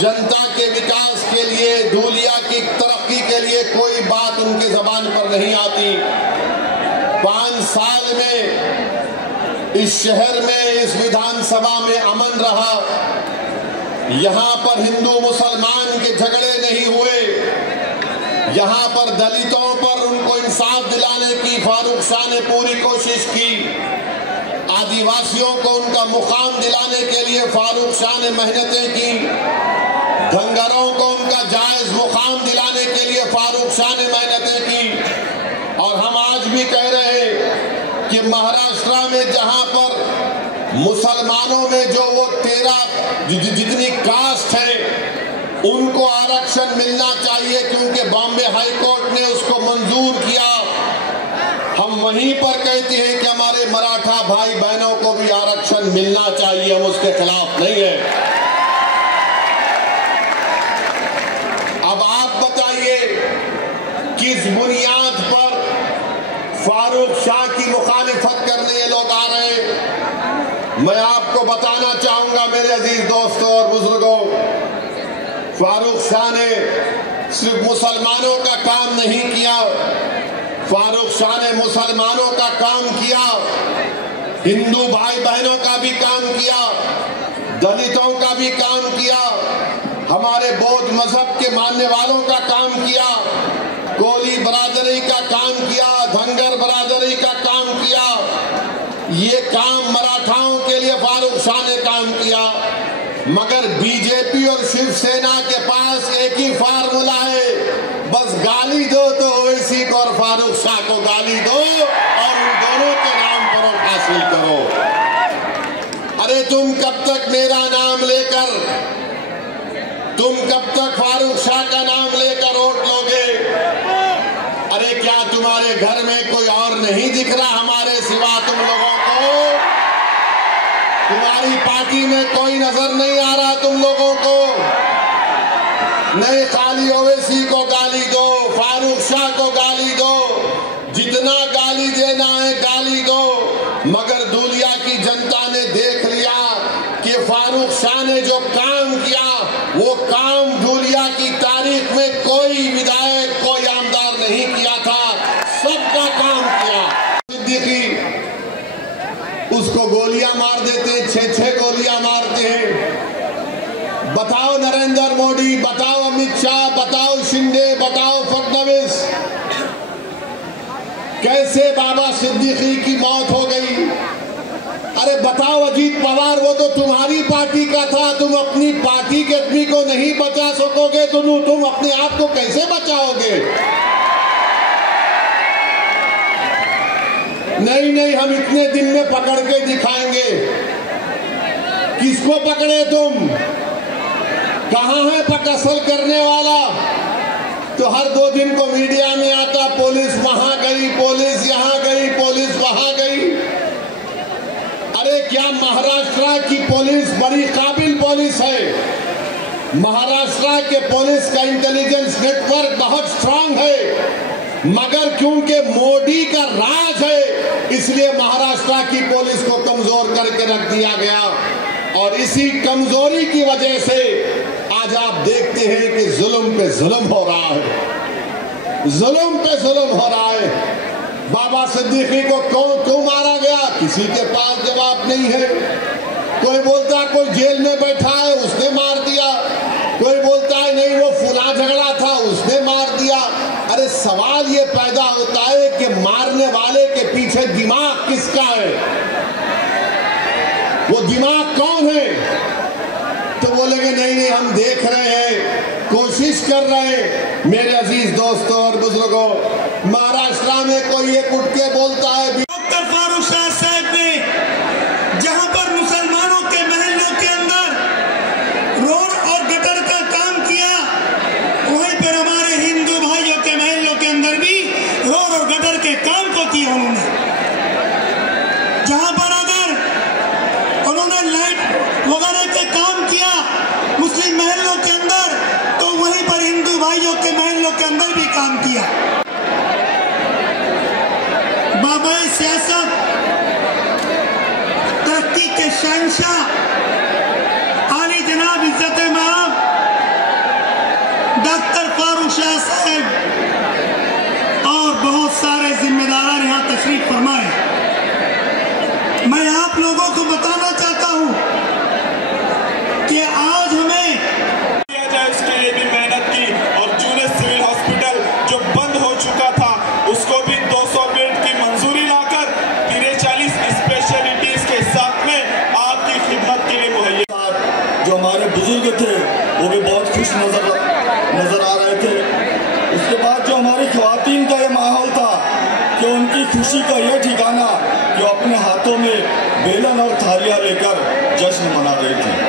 जनता के विकास के लिए, धूलिया की तरक्की के लिए कोई बात उनके जबान पर नहीं आती। 5 साल में इस शहर में, इस विधानसभा में अमन रहा। यहाँ पर हिंदू मुसलमान के झगड़े नहीं हुए। यहाँ पर दलितों पर उनको इंसाफ दिलाने की फारूक शाह ने पूरी कोशिश की। आदिवासियों को उनका मुकाम दिलाने के लिए फारूक शाह ने मेहनतें की। धंगरों को उनका जायज मुकाम दिलाने के लिए फारूक शाह ने मेहनतें की। और हम आज भी कह रहे हैं कि महाराष्ट्र में जहां पर मुसलमानों में जो वो 13 जितनी कास्ट है उनको आरक्षण मिलना चाहिए, क्योंकि बॉम्बे हाई कोर्ट ने उसको मंजूर किया। हम वहीं पर कहते हैं कि हमारे मराठा भाई बहनों को भी आरक्षण मिलना चाहिए, हम उसके खिलाफ नहीं है। अब आप बताइए किस बुनियाद पर फारूक शाह की मुखालिफत करने ये लोग आ रहे हैं। मैं आपको बताना चाहूंगा मेरे अजीज दोस्तों और बुजुर्गों, फारूक शाह ने सिर्फ मुसलमानों का काम नहीं किया, फारूक शाह ने मुसलमानों का काम किया, हिंदू भाई बहनों का भी काम किया, दलितों का भी काम किया, हमारे बौद्ध मजहब के मानने वालों का काम किया, कोली बरादरी का काम किया, धंगर बरादरी का काम किया। ये काम मराठाओं के लिए फारूक शाह ने काम किया। मगर बीजेपी और शिवसेना के पास एक ही फार्मूला है, बस गाली दो तो ओवैसी को और फारूक शाह को गाली दो और उन दोनों के नाम पर वोट हासिल करो। अरे तुम कब तक मेरा नाम लेकर, तुम कब तक फारूक शाह का नाम लेकर वोट लोगे? अरे क्या तुम्हारे घर में कोई और नहीं दिख रहा हमारे सिवा तुम लोगों को? तुम्हारी पार्टी में कोई नजर नहीं आ रहा तुम लोगों को? नहीं, खाली ओवैसी को गाली दो, फारूक शाह को गाली दो, जितना गाली देना है गाली दो। मगर धूलिया की जनता ने देख लिया कि फारूक शाह ने जो काम किया वो काम धूलिया की तारीख में कोई विधायक, कोई आमदार नहीं किया था, सबका काम किया। सिद्दीकी उसको गोलियां मार देते हैं, 6-6 गोलियां मारते हैं। बताओ नरेंद्र मोदी, बताओ अमित शाह, बताओ शिंदे, बताओ फडणवीस, कैसे बाबा सिद्दीकी की मौत हो गई? अरे बताओ अजीत पवार, वो तो तुम्हारी पार्टी का था, तुम अपनी पार्टी के आदमी को नहीं बचा सकोगे तो तुम अपने आप को कैसे बचाओगे? नहीं, हम इतने दिन में पकड़ के दिखाएंगे। किसको पकड़े तुम? कहां है असल करने वाला? तो हर 2 दिन को मीडिया में आता पुलिस वहां गई, पुलिस यहां गई, पुलिस वहां गई। अरे क्या महाराष्ट्र की पुलिस बड़ी काबिल पुलिस है। महाराष्ट्र के पुलिस का इंटेलिजेंस नेटवर्क बहुत स्ट्रांग है, मगर क्योंकि मोदी का राज है इसलिए महाराष्ट्र की पुलिस को कमजोर करके रख दिया गया। और इसी कमजोरी की वजह से आज आप देखते हैं कि जुल्म पे जुल्म हो रहा है, जुल्म पे जुल्म हो रहा है। बाबा सिद्दीकी को क्यों मारा गया? किसी के पास जवाब नहीं है। कोई बोलता है कोई जेल में बैठा है उसने मार दिया, कोई बोलता है नहीं वो फुला झगड़ा था उसने मार दिया। अरे सवाल ये पैदा होता है कि मारने वाले के पीछे दिमाग किसका है? वो दिमाग कौन है? तो बोलेंगे नहीं हम देख रहे हैं, कोशिश कर रहे हैं। मेरे अजीज दोस्तों और बुजुर्गों, महाराष्ट्र में कोई एक उठ के बोलता है, डॉक्टर फारूक शाह साहब ने जहां पर मुसलमानों के महलों के अंदर रोड और गटर का काम किया, वहीं पर हमारे हिंदू भाइयों के महलों के अंदर भी रोड और गटर के काम को किया उन्होंने। जहां पर अगर उन्होंने लाइट वगैरह के काम किया मुस्लिम महलों के अंदर, तो वहीं पर हिंदू भाइयों के महलों के अंदर भी काम किया। बाबा सियासत, तरक्की के शहंशाह, आली जनाब इज्जत माब मैं आप लोगों को बताना चाहता हूं कि आज हमें किया जाए उसके लिए भी मेहनत की और जूनियर सिविल हॉस्पिटल जो बंद हो चुका था उसको भी 200 बेड की मंजूरी लाकर 43 स्पेशलिटीज के साथ में आपकी खिदमत के लिए मुहैया। जो हमारे बुजुर्ग थे वो भी बहुत खुश नजर आ रहे थे। उसके बाद जो हमारी ख्वातीन का ये माहौल था कि उनकी खुशी का ये ठिकाना कि वो अपने हाथों में बेलन और थालियां लेकर जश्न मना रही थी।